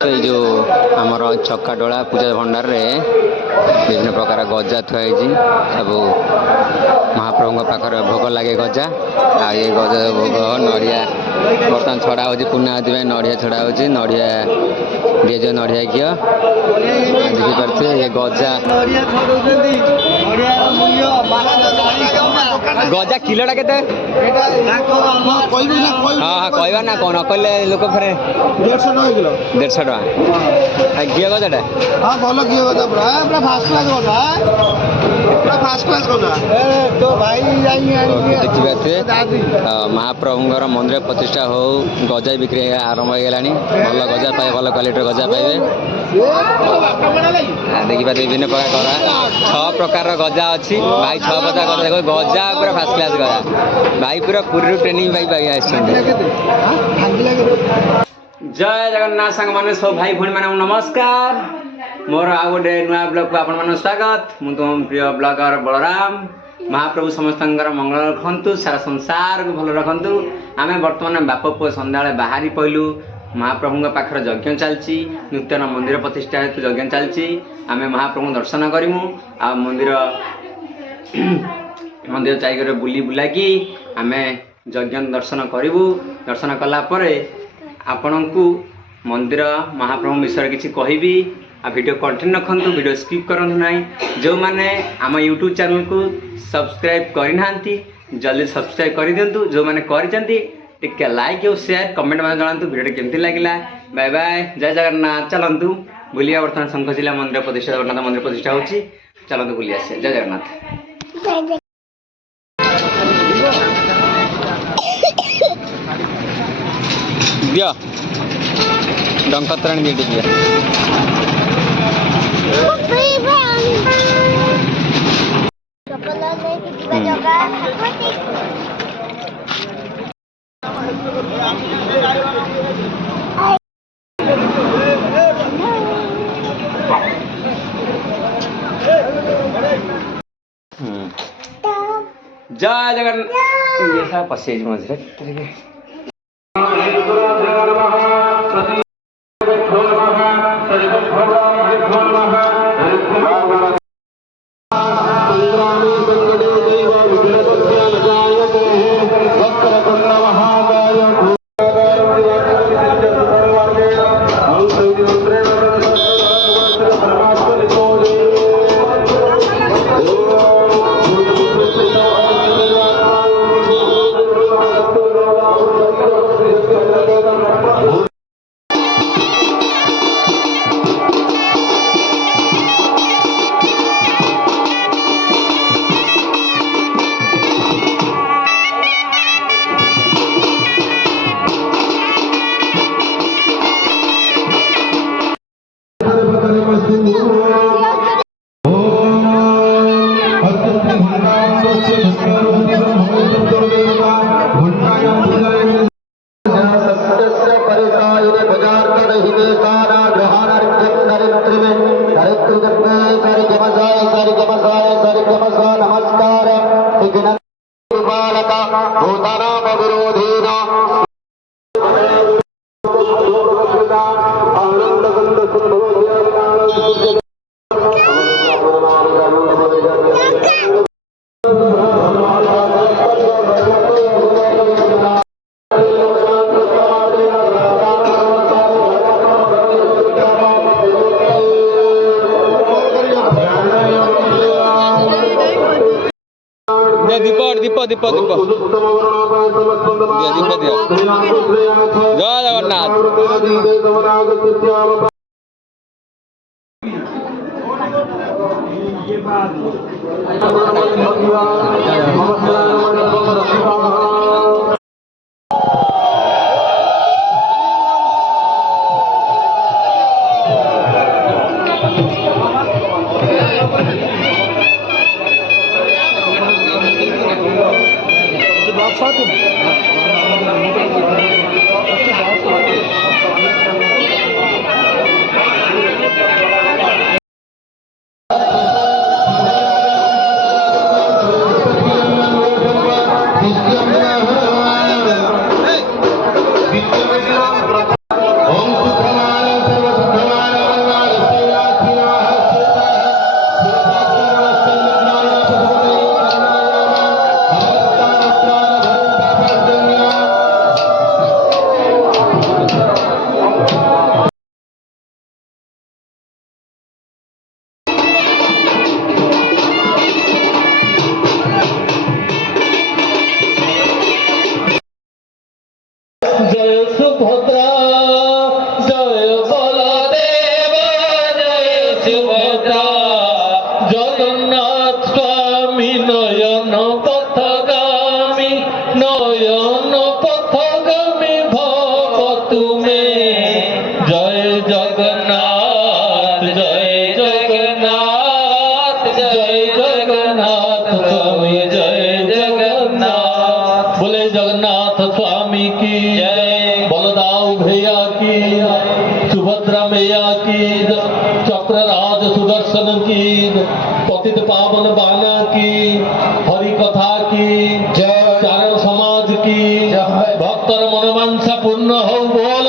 जो आमर चकाडोला पूजा भंडार रे विभिन्न प्रकार गजा थुआई सब महाप्रभु पाखर भोग लगे गजा आ ये गजा भोग नड़िया बर्तमान छड़ा हो पूर्णावती नड़िया छड़ा हो नड़िया दिज नड़िया घी देखिपे ये गजा गजा किलोटा के हाँ कहवा ना कौन कहले लोक फेरे 150 टका घी गजाटा हाँ भल घी गजा पूरा पूरा फास्ट क्लास गजा पूरा फास्ट क्लास गजा तो भाई देखिए महाप्रभुंर मंदिर प्रतिष्ठा हो गजा बिक्री आरंभ हो गला भल गजा पाए भल क्वालिटी गजा पाइबे देखिए विभिन्न प्रकार गजा 6 प्रकार गजा अच्छी भाई 6 प्रकार गजा देखो गजा पूरा फास्ट क्लास गजा भाई पूरा पूरी ट्रेनिंग पाई जय जगन्नाथ सांग मैंने सब भाई भाई मैंने नमस्कार मोर आ गोटे नुआ ब्लॉग को आपण मन स्वागत मु तुम प्रिय ब्लॉगर बलराम महाप्रभु समस्त मंगल रखु सारा संसार को भल रखु आम बर्तमान बाप पुओ सन्ध्या बाहरी पड़लु महाप्रभु पाखर यज्ञ चलती नूतन मंदिर प्रतिष्ठा हेतु यज्ञ चलती आम महाप्रभु दर्शन करमु आ मंदिर मंदिर जाकर बुली बुलाकी आम यज्ञ दर्शन करूँ दर्शन कलापर आपण को मंदिर महाप्रभु विषय किसी कहबी आ वीडियो कंटिन्यू रखु वीडियो स्किप करूँ ना जो मैंने आम यूट्यूब चैनल को सब्सक्राइब करना जल्दी सब्सक्राइब कर दिंतु जो मैंने कर लाइक और शेयर कमेंट में जनातु वीडियो केमती लगे बाय बाय जय जगन्नाथ चलतु बुलिया बर्तमान शंखचिला मंदिर प्रतिष्ठा जगन्नाथ मंदिर प्रतिष्ठा होची चलतु बुली आसे जय जगन्नाथ दिया डंकत्राणी दे दिया जय जगन्नाथ ये सब पसेज मझे दीप दीप दीप दीप दिया दीप दिया जय जगन्नाथ সুভদ্রা জয় বলদেব জয় সুভদ্রা জগন্নাথ স্বামী নয়ন পথগামী নয়ন পথগামী ভব তুমে জয় জগন্নাথ জয় জগন্নাথ জয় জগন্নাথ স্বামী জয় জগন্নাথ बोले जगन्नाथ स्वामी की जय बलदाऊ भैया की सुभद्रा मैया की चक्रराज सुदर्शन की पतित पावन बाना की हरि कथा की जय चारण समाज की भक्तर मनोवांछा पूर्ण हो बोल